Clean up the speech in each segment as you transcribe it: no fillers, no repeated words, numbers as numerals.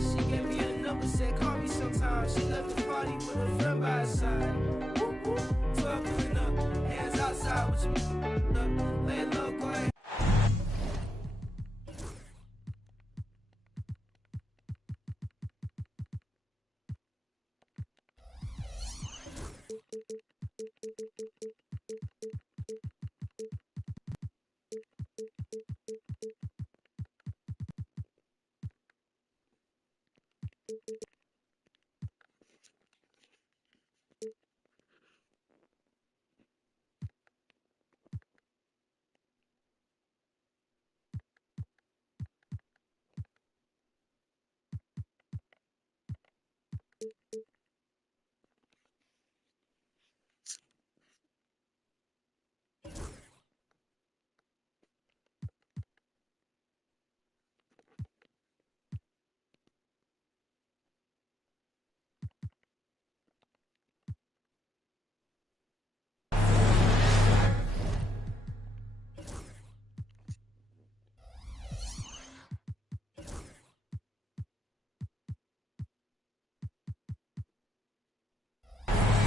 She gave me a number, said call me sometime. She left the party with a friend by her side. 12 pulling up, hands outside with your up. Lay low, go ahead.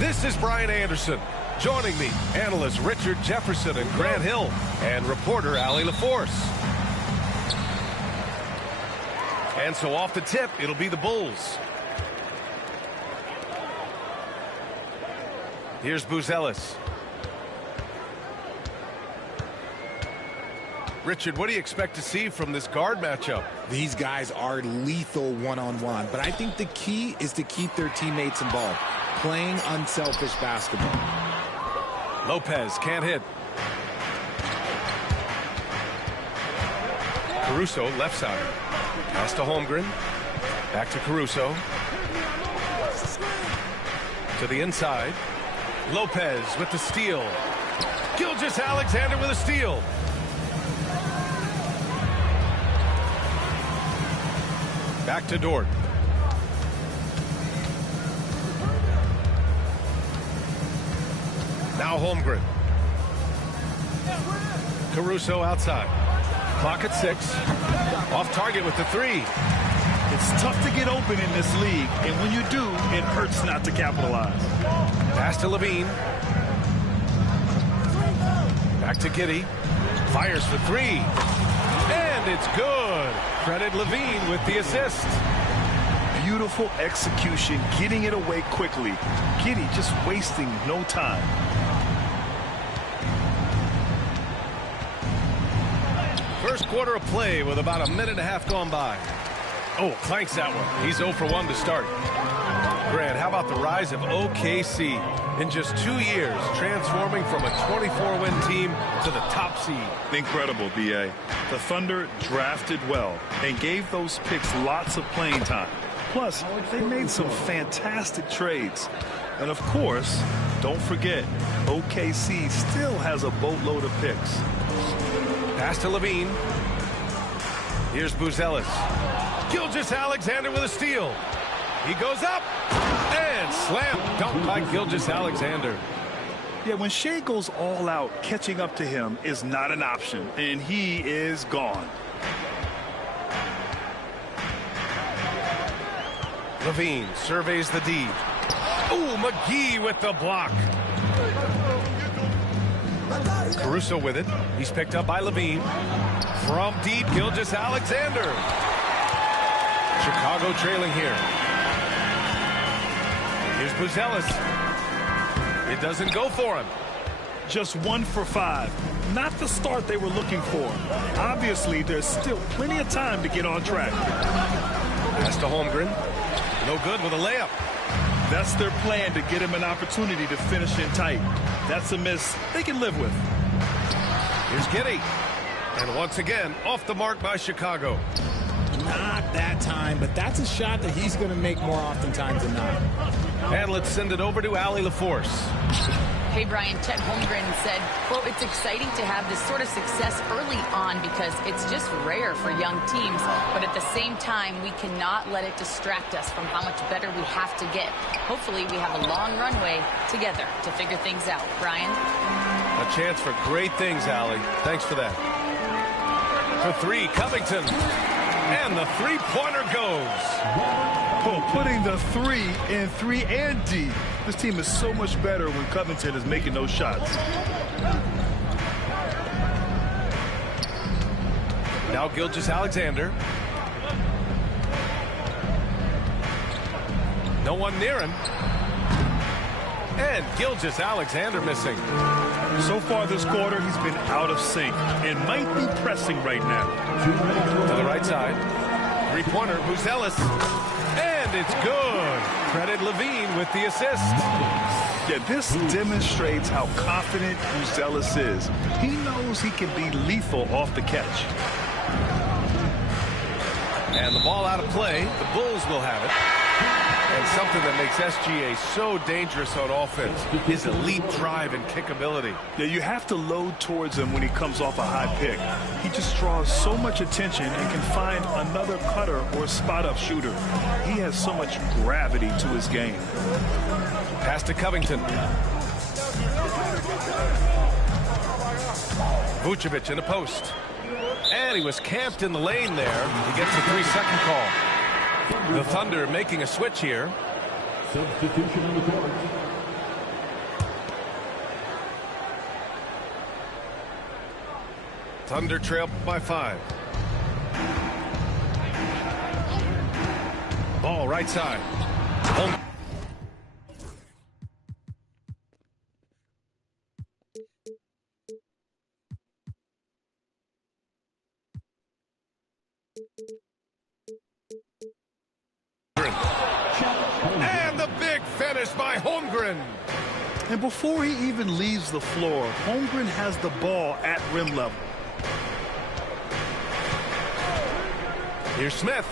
This is Brian Anderson. Joining me, analysts Richard Jefferson and Grant Hill, and reporter Allie LaForce. And so off the tip, it'll be the Bulls. Here's Buzelis. Richard, what do you expect to see from this guard matchup? These guys are lethal one-on-one, but I think the key is to keep their teammates involved, playing unselfish basketball. Lopez can't hit. Caruso, left side. Pass to Holmgren. Back to Caruso. To the inside. Lopez with the steal. Gilgeous-Alexander with a steal. Back to Dort. Now Holmgren. Caruso outside. Clock at 6. Off target with the 3. It's tough to get open in this league, and when you do, it hurts not to capitalize. Pass to Levine. Back to Giddey. Fires for 3. And it's good. Credit Levine with the assist. Beautiful execution, getting it away quickly. Giddey just wasting no time. First quarter of play with about a minute and a half gone by. Oh, clanks that one. He's 0 for 1 to start. Grant, how about the rise of OKC? In just 2 years, transforming from a 24-win team to the top seed. Incredible, B.A. The Thunder drafted well and gave those picks lots of playing time. Plus, they made some fantastic trades. And of course, don't forget, OKC still has a boatload of picks. Pass to Levine. Here's Buzelis. Gilgeous-Alexander with a steal. He goes up and slam dunk by Gilgeous-Alexander. Yeah, when Shea goes all out, catching up to him is not an option, and he is gone. Levine surveys the D. Ooh, McGee with the block. Caruso with it. He's picked up by Levine. From deep, Gilgeous-Alexander. Chicago trailing here. Here's Buzelis. It doesn't go for him. Just 1 for 5. Not the start they were looking for. Obviously, there's still plenty of time to get on track. Pass to Holmgren. No good with a layup. That's their plan, to get him an opportunity to finish in tight. That's a miss they can live with. Here's Giddey. And once again, off the mark by Chicago. Not that time, but that's a shot that he's going to make more oftentimes than not. And let's send it over to Allie LaForce. Hey, Brian, Chet Holmgren said, quote, it's exciting to have this sort of success early on because it's just rare for young teams. But at the same time, we cannot let it distract us from how much better we have to get. Hopefully, we have a long runway together to figure things out. Brian? A chance for great things, Allie. Thanks for that. For 3, Covington. And the three-pointer goes. Oh, putting the 3 in 3 and D. This team is so much better when Covington is making those shots. Now Gilgeous-Alexander. No one near him. And Gilgeous-Alexander missing. So far this quarter, he's been out of sync and might be pressing right now. To the right side. Three-pointer, Buzelis. And it's good. Credit Levine with the assist. Yeah, this demonstrates how confident Buzelis is. He knows he can be lethal off the catch. And the ball out of play. The Bulls will have it. And something that makes SGA so dangerous on offense, his elite drive and kickability. Yeah, you have to load towards him when he comes off a high pick. He just draws so much attention and can find another cutter or spot-up shooter. He has so much gravity to his game. Pass to Covington. Vucevic in the post. And he was camped in the lane there. He gets a 3-second call. The Thunder making a switch here. Substitution on the court. Thunder trail by 5. Ball right side. Home. And the big finish by Holmgren. And before he even leaves the floor, Holmgren has the ball at rim level. Here's Smith.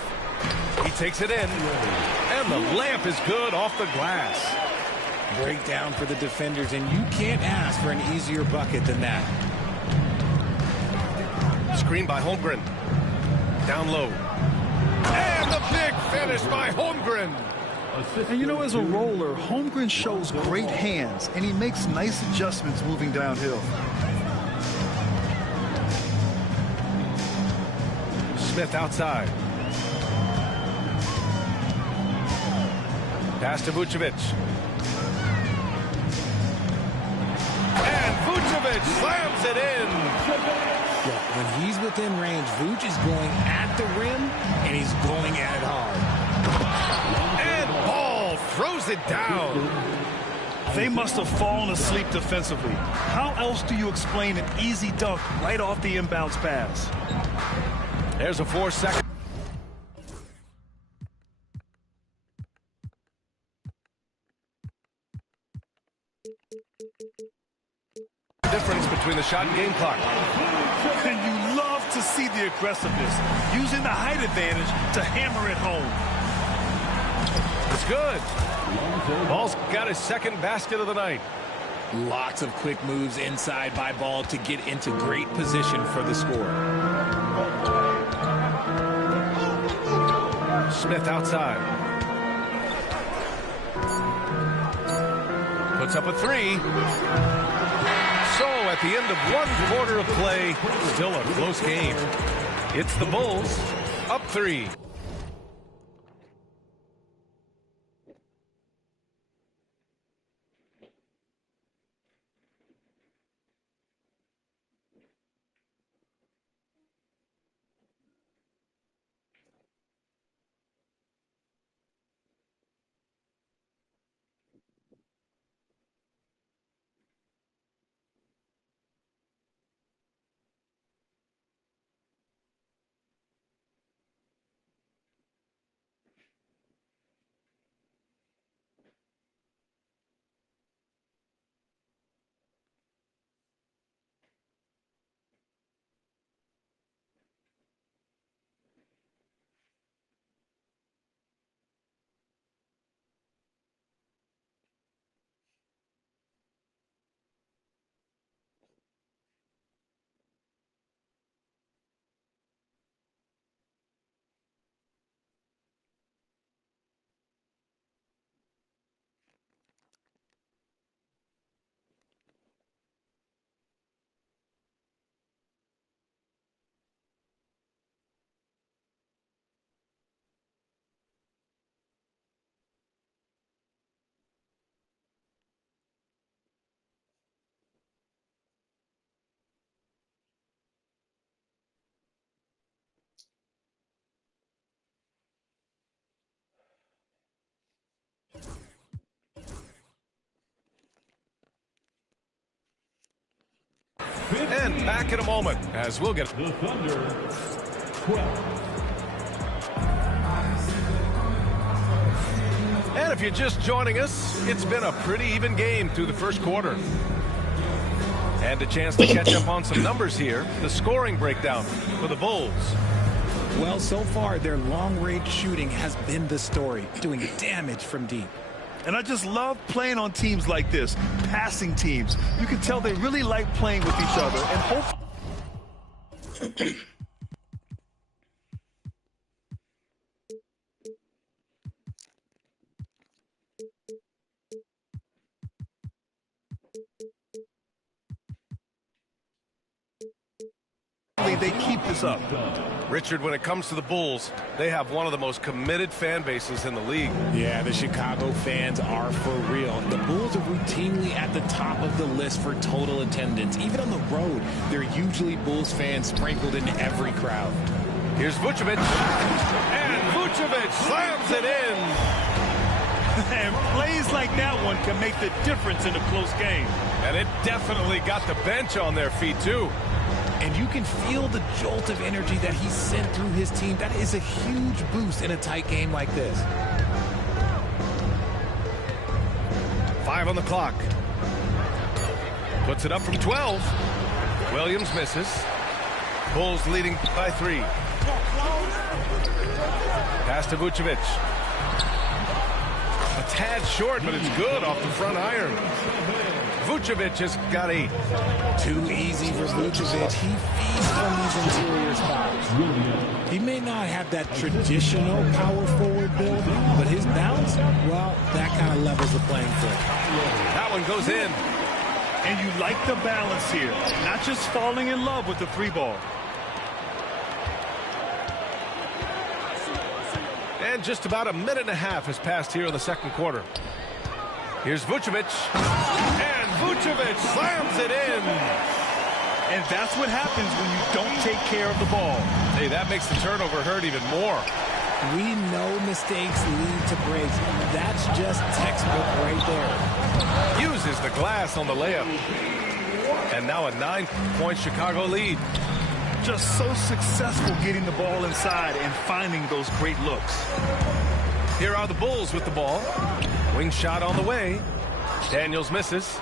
He takes it in. And the layup is good off the glass. Breakdown for the defenders, and you can't ask for an easier bucket than that. Screen by Holmgren. Down low. And the big finish by Holmgren. And you know, as a roller, Holmgren shows great hands, and he makes nice adjustments moving downhill. Smith outside. Pass to Vucevic. And Vucevic slams it in. Yeah, when he's within range, Vuce is going at the rim, and he's going at it hard. And Ball throws it down. They must have fallen asleep defensively. How else do you explain an easy dunk right off the inbounds pass? There's a 4-second. Difference between the shot and game clock. And you love to see the aggressiveness, using the height advantage to hammer it home. It's good. Ball's got his second basket of the night. Lots of quick moves inside by Ball to get into great position for the score. Smith outside. Puts up a 3. So at the end of 1 quarter of play, still a close game. It's the Bulls up 3. And back in a moment as we'll get The Thunder, 12. And if you're just joining us, it's been a pretty even game through the first quarter. And a chance to catch up on some numbers here. The scoring breakdown for the Bulls. Well, so far, their long-range shooting has been the story, doing damage from deep. And I just love playing on teams like this, passing teams. You can tell they really like playing with each other and hope. They keep this up. Richard, when it comes to the Bulls, they have one of the most committed fan bases in the league. Yeah, the Chicago fans are for real. The Bulls are routinely at the top of the list for total attendance. Even on the road, there are usually Bulls fans sprinkled in every crowd. Here's Vucevic. And Vucevic slams it in. And plays like that one can make the difference in a close game. And it definitely got the bench on their feet, too. And you can feel the jolt of energy that he sent through his team. That is a huge boost in a tight game like this. 5 on the clock. Puts it up from 12. Williams misses. Bulls leading by 3. Pass to Vucevic. A tad short, but it's good off the front iron. Vucevic has got 8. Too easy for Vucevic. He feeds on these interior spots. He may not have that traditional power forward build, but his bounce, well, that kind of levels the playing field. That one goes in. And you like the balance here, not just falling in love with the 3 ball. And just about a minute and a half has passed here in the second quarter. Here's Vucevic. And Vucevic slams it in. And that's what happens when you don't take care of the ball. Hey, that makes the turnover hurt even more. We know mistakes lead to breaks. That's just textbook right there. Uses the glass on the layup. And now a 9-point Chicago lead. Just so successful getting the ball inside and finding those great looks. Here are the Bulls with the ball. Wing shot on the way. Daniels misses.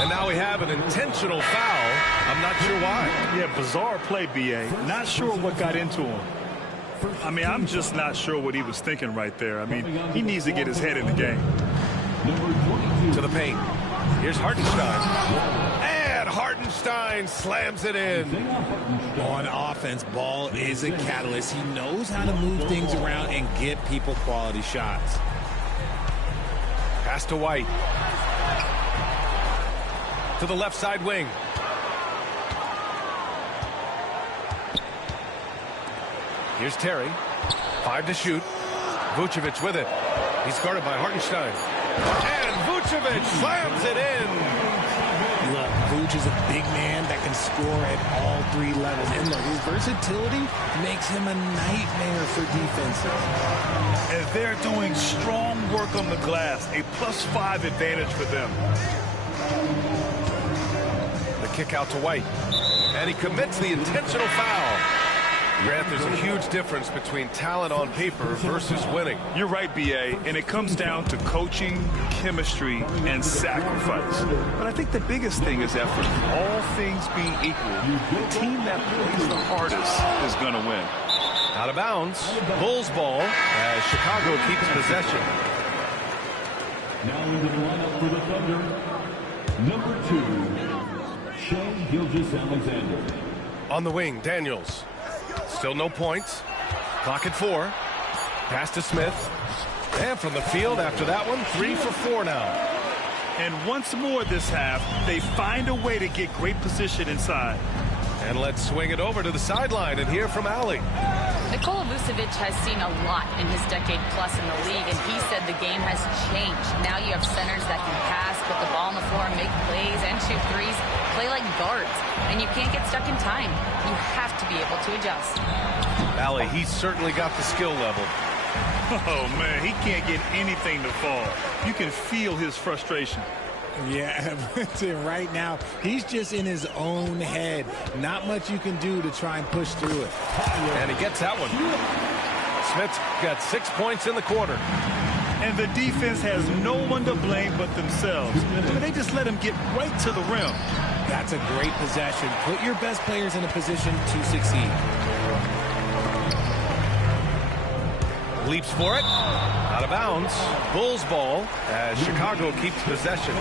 And now we have an intentional foul. I'm not sure why. Yeah, bizarre play, B.A. Not sure what got into him. I mean, I'm just not sure what he was thinking right there. I mean, he needs to get his head in the game. To the paint. Here's Hartenstein. And Hartenstein slams it in. On offense, Ball is a catalyst. He knows how to move things around and get people quality shots. Pass to White. To the left side wing. Here's Terry. 5 to shoot. Vucevic with it. He's guarded by Hartenstein. And Vucevic slams it in. Look, Vuce is a big man that can score at all 3 levels. And look, his versatility makes him a nightmare for defenses. And they're doing strong work on the glass. A +5 advantage for them. The kick out to White. And he commits the intentional foul. Grant, there's a huge difference between talent on paper versus winning. You're right, B.A., and it comes down to coaching, chemistry, and sacrifice. But I think the biggest thing is effort. All things being equal, the team that plays the hardest is going to win. Out of bounds. Bulls ball as Chicago keeps possession. Now into the lineup for the Thunder, number 2, Shai Gilgeous-Alexander. On the wing, Daniels. Still no points. Clock at 4. Pass to Smith. And from the field after that one, 3 for 4 now. And once more this half, they find a way to get great position inside. And let's swing it over to the sideline and hear from Ali. Nikola Vucevic has seen a lot in his decade plus in the league, and he said the game has changed. Now you have centers that can pass, put the ball on the floor, make plays, and shoot threes, play like guards. And you can't get stuck in time. You have to be able to adjust. Ali, he's certainly got the skill level. Oh, man, he can't get anything to fall. You can feel his frustration. Yeah, right now, he's just in his own head. Not much you can do to try and push through it. And he gets that one. Smith's got 6 points in the quarter. And the defense has no one to blame but themselves. I mean, they just let him get right to the rim. That's a great possession. Put your best players in a position to succeed. Leaps for it. Out of bounds. Bulls ball as Chicago keeps possession.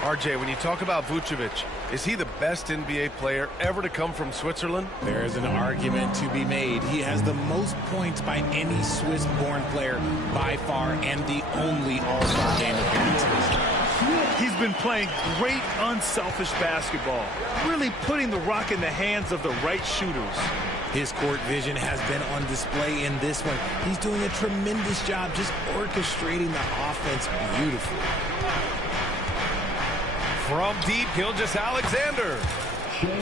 RJ, when you talk about Vucevic, is he the best NBA player ever to come from Switzerland? There is an argument to be made. He has the most points by any Swiss-born player by far and the only All-Star game appearances. He's been playing great, unselfish basketball, really putting the rock in the hands of the right shooters. His court vision has been on display in this one. He's doing a tremendous job just orchestrating the offense beautifully. From deep, Gilgeous-Alexander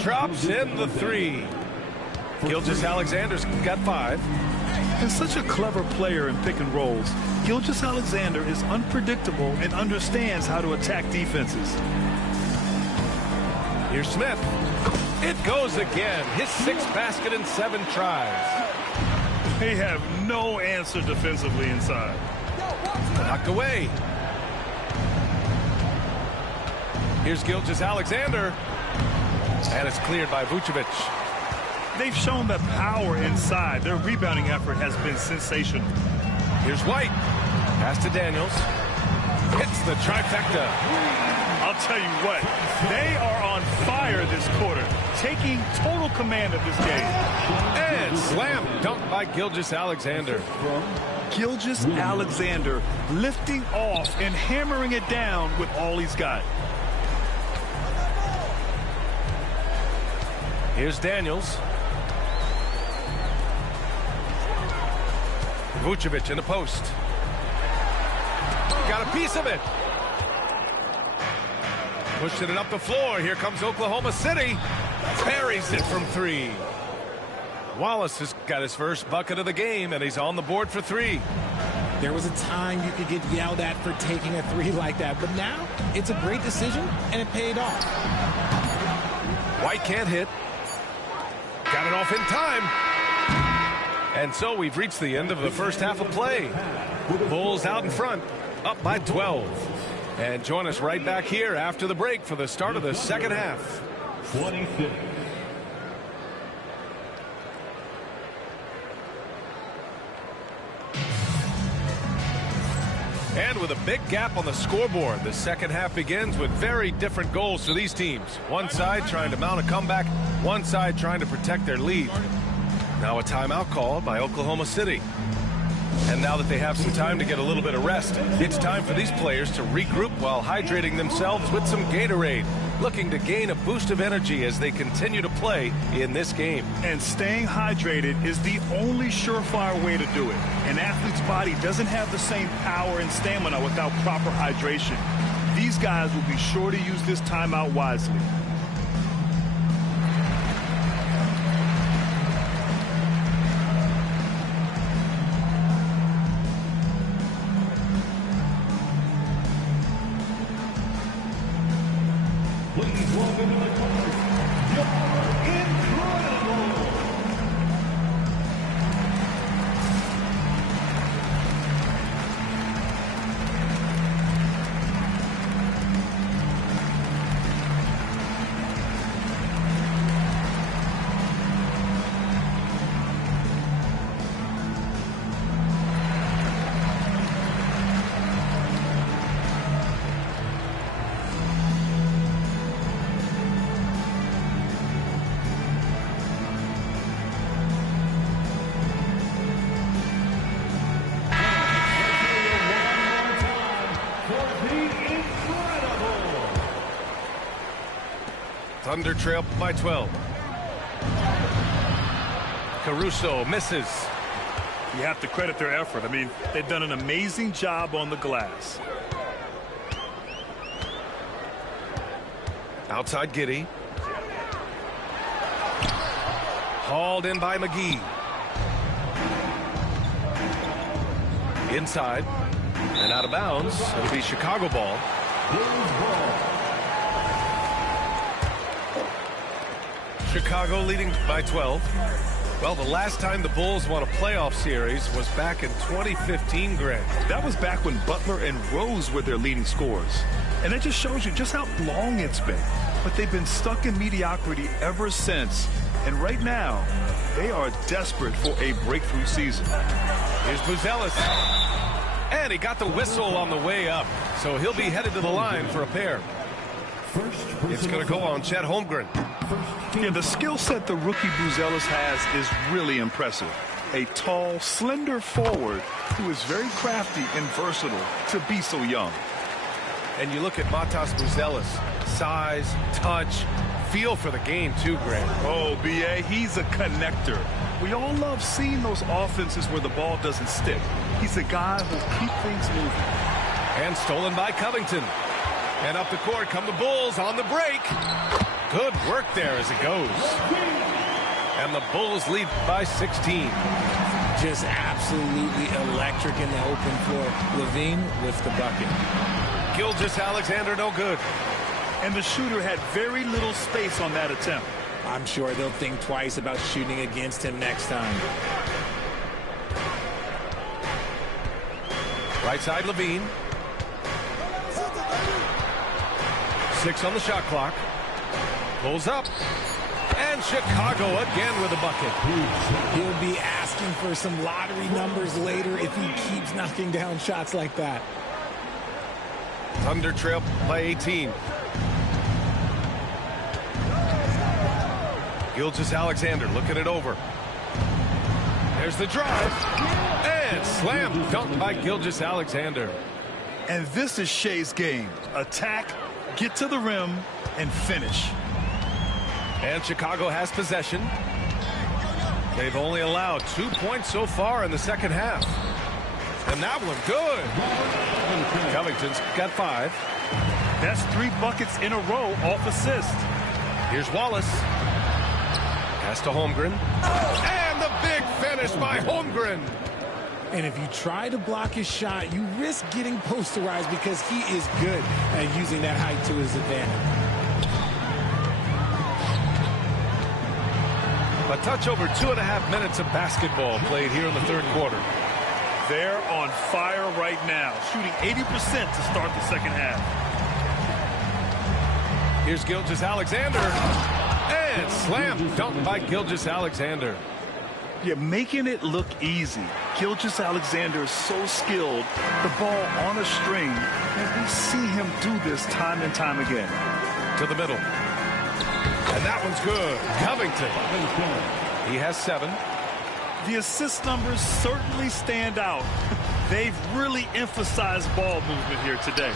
drops in the three. Gilgeous-Alexander's got 5. And such a clever player in pick and rolls, Gilgeous-Alexander is unpredictable and understands how to attack defenses. Here's Smith. It goes again. His 6th basket in 7 tries. They have no answer defensively inside. Knocked away. Here's Gilgeous-Alexander. And it's cleared by Vucevic. They've shown the power inside. Their rebounding effort has been sensational. Here's White. Pass to Daniels. Hits the trifecta. I'll tell you what, they are on fire this quarter, taking total command of this game. And slam dunk by Gilgeous-Alexander. Gilgeous-Alexander lifting off and hammering it down with all he's got. Here's Daniels. Vucevic in the post. Got a piece of it. Pushing it up the floor. Here comes Oklahoma City. Buries it from 3. Wallace has got his first bucket of the game, and he's on the board for 3. There was a time you could get yelled at for taking a 3 like that, but now it's a great decision, and it paid off. White can't hit. Got it off in time. And so we've reached the end of the first half of play. Bulls out in front, up by 12. And join us right back here after the break for the start of the second half. 26. And with a big gap on the scoreboard, the second half begins with very different goals for these teams. One side trying to mount a comeback, one side trying to protect their lead. Now a timeout called by Oklahoma City. And now that they have some time to get a little bit of rest, it's time for these players to regroup while hydrating themselves with some Gatorade, looking to gain a boost of energy as they continue to play in this game. And staying hydrated is the only surefire way to do it. An athlete's body doesn't have the same power and stamina without proper hydration. These guys will be sure to use this timeout wisely. Please welcome to the court, your incredible. Thunder trail by 12. Caruso misses. You have to credit their effort. I mean, they've done an amazing job on the glass. Outside Giddey. Hauled in by McGee. Inside and out of bounds. It'll be Chicago ball. Bulls ball. Chicago leading by 12. Well, the last time the Bulls won a playoff series was back in 2015, Greg. That was back when Butler and Rose were their leading scorers. And that just shows you just how long it's been. But they've been stuck in mediocrity ever since. And right now, they are desperate for a breakthrough season. Here's Buzelis. And he got the whistle on the way up. So he'll be headed to the line for a pair. It's going to go on Chet Holmgren. Yeah, the skill set the rookie Buzelis has is really impressive. A tall, slender forward who is very crafty and versatile to be so young. And you look at Matas Buzelis. Size, touch, feel for the game too, Greg. Oh, B.A., he's a connector. We all love seeing those offenses where the ball doesn't stick. He's a guy who'll keep things moving. And stolen by Covington. And up the court come the Bulls on the break. Good work there as it goes. And the Bulls lead by 16. Just absolutely electric in the open floor. Levine with the bucket. Gilgeous-Alexander no good. And the shooter had very little space on that attempt. I'm sure they'll think twice about shooting against him next time. Right side Levine. 6 on the shot clock. Pulls up. And Chicago again with a bucket. He'll be asking for some lottery numbers later if he keeps knocking down shots like that. Thunder trail by 18. Gilgeous-Alexander looking it over. There's the drive. And slam dunk by Gilgeous-Alexander. And this is Shea's game. Attack, get to the rim, and finish. And Chicago has possession. They've only allowed 2 points so far in the second half. And that one good. Covington's got 5. That's 3 buckets in a row off assist. Here's Wallace. Pass to Holmgren. And the big finish by Holmgren. And if you try to block his shot, you risk getting posterized because he is good at using that height to his advantage. A touch over 2.5 minutes of basketball played here in the third quarter. They're on fire right now, shooting 80% to start the second half. Here's Gilgeous-Alexander. And slam dunk by Gilgeous-Alexander. Yeah, making it look easy. Gilgeous-Alexander is so skilled. The ball on a string. And we see him do this time and time again. To the middle. And that one's good. Covington. He has 7. The assist numbers certainly stand out. They've really emphasized ball movement here today.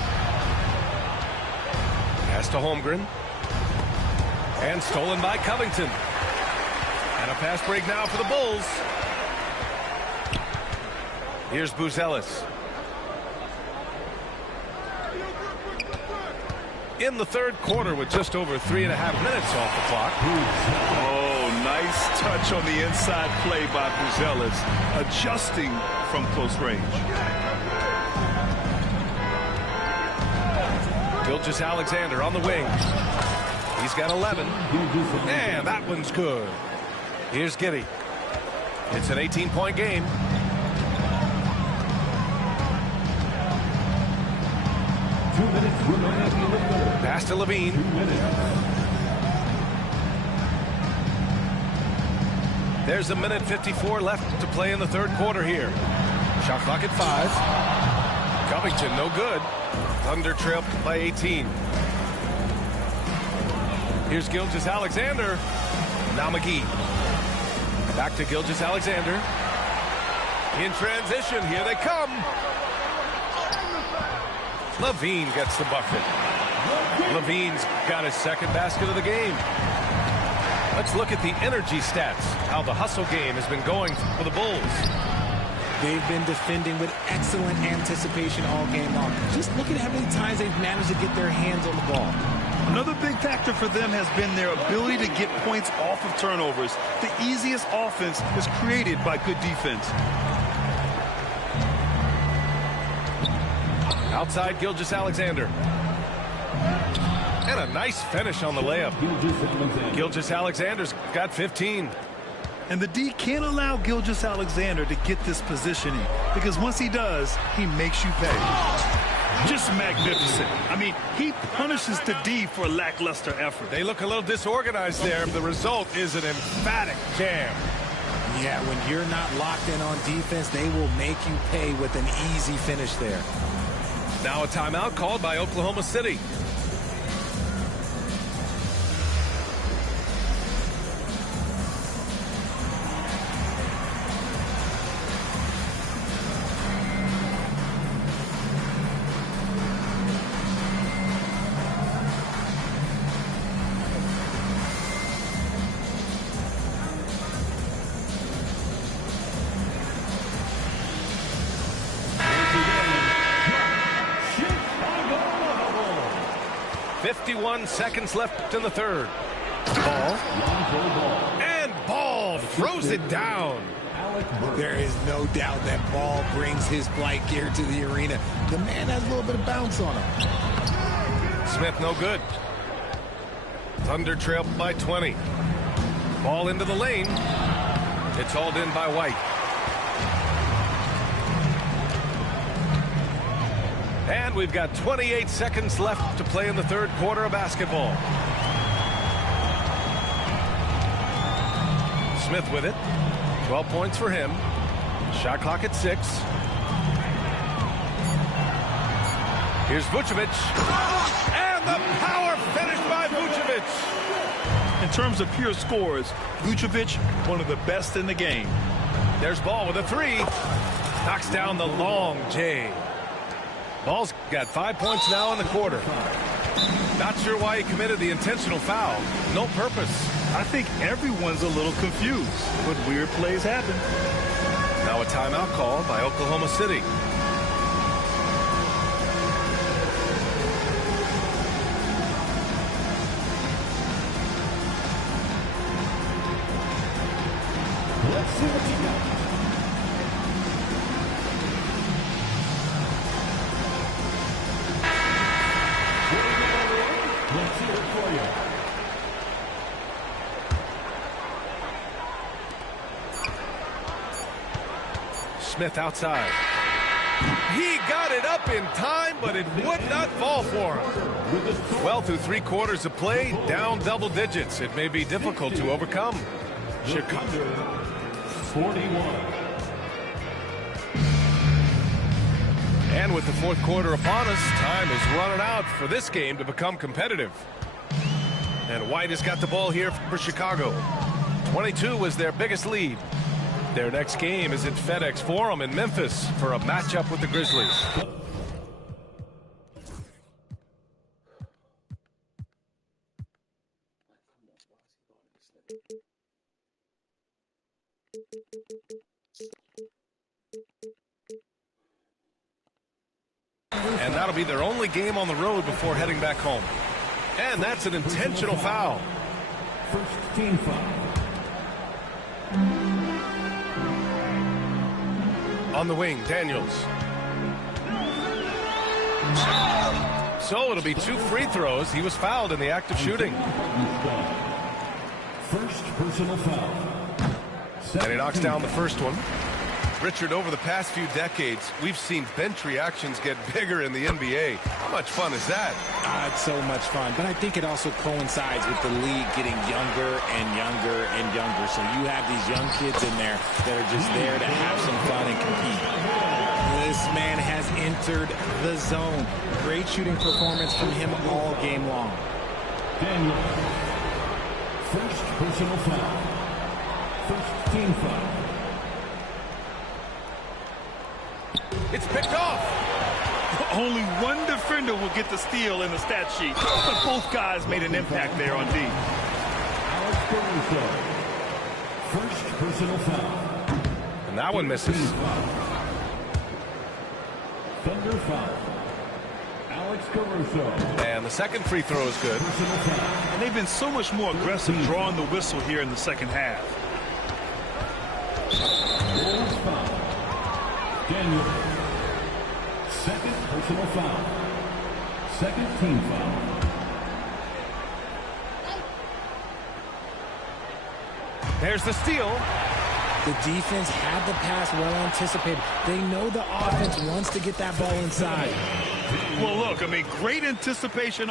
Pass to Holmgren. And stolen by Covington. And a pass break now for the Bulls. Here's Buzelis. In the third quarter with just over 3.5 minutes off the clock. Oh, nice touch on the inside play by Buzelis, adjusting from close range. Gilgeous-Alexander on the wing. He's got 11. And that one's good. Here's Giddey. It's an 18-point game. Pass to Levine. There's a minute 54 left to play in the third quarter here. Shot clock at 5. Covington, no good. Thunder trail by 18. Here's Gilgeous-Alexander. Now McGee. Back to Gilgeous-Alexander. In transition, here they come. Levine gets the bucket. Levine's got his second basket of the game. Let's look at the energy stats, how the hustle game has been going for the Bulls. They've been defending with excellent anticipation all game long. Just look at how many times they've managed to get their hands on the ball. Another big factor for them has been their ability to get points off of turnovers. The easiest offense is created by good defense. Outside Gilgeous-Alexander. And a nice finish on the layup. Gilgeous-Alexander's got 15. And the D can't allow Gilgeous-Alexander to get this positioning, because once he does, he makes you pay. Just magnificent. I mean, he punishes the D for lackluster effort. They look a little disorganized there. The result is an emphatic jam. Yeah, when you're not locked in on defense, they will make you pay with an easy finish there. Now a timeout called by Oklahoma City. Seconds left in the third. Ball. And Ball throws it down. There is no doubt that Ball brings his flight gear to the arena. The man has a little bit of bounce on him. Smith no good. Thunder trail by 20. Ball into the lane. It's hauled in by White. And we've got 28 seconds left to play in the third quarter of basketball. Smith with it. 12 points for him. Shot clock at 6. Here's Vucevic. And the power finish by Vucevic. In terms of pure scores, Vucevic, one of the best in the game. There's Ball with a 3. Knocks down the long J. Ball's got 5 points now in the quarter. Not sure why he committed the intentional foul. No purpose. I think everyone's a little confused, but weird plays happen. Now a timeout called by Oklahoma City. Let's see what you got. Let's hear it for you. Smith outside. He got it up in time, but it would not fall for him. Well, through 3 quarters of play, down double digits. It may be difficult to overcome. Chicago 41. And with the fourth quarter upon us, time is running out for this game to become competitive. And White has got the ball here for Chicago. 22 was their biggest lead. Their next game is at FedEx Forum in Memphis for a matchup with the Grizzlies. And that'll be their only game on the road before heading back home. And that's an intentional foul. First team foul. On the wing, Daniels. So it'll be 2 free throws. He was fouled in the act of shooting. First personal foul. And he knocks down the first one. Richard, over the past few decades, we've seen bench reactions get bigger in the NBA. How much fun is that? It's so much fun, but I think it also coincides with the league getting younger and younger and younger. So you have these young kids in there that are just there to have some fun and compete. This man has entered the zone. Great shooting performance from him all game long. Daniel. First personal foul. First team foul. It's picked off. Only one defender will get the steal in the stat sheet, but both guys made an impact there on D. Alex Caruso. First personal foul. And that one misses. Thunder foul. Alex Caruso. And the second free throw is good. Personal foul. And they've been so much more aggressive drawing the whistle here in the second half. Bulls foul. Daniel. Second personal foul. Second team foul. There's the steal. The defense had the pass well anticipated. They know the offense wants to get that ball inside. Well, look, I mean, great anticipation on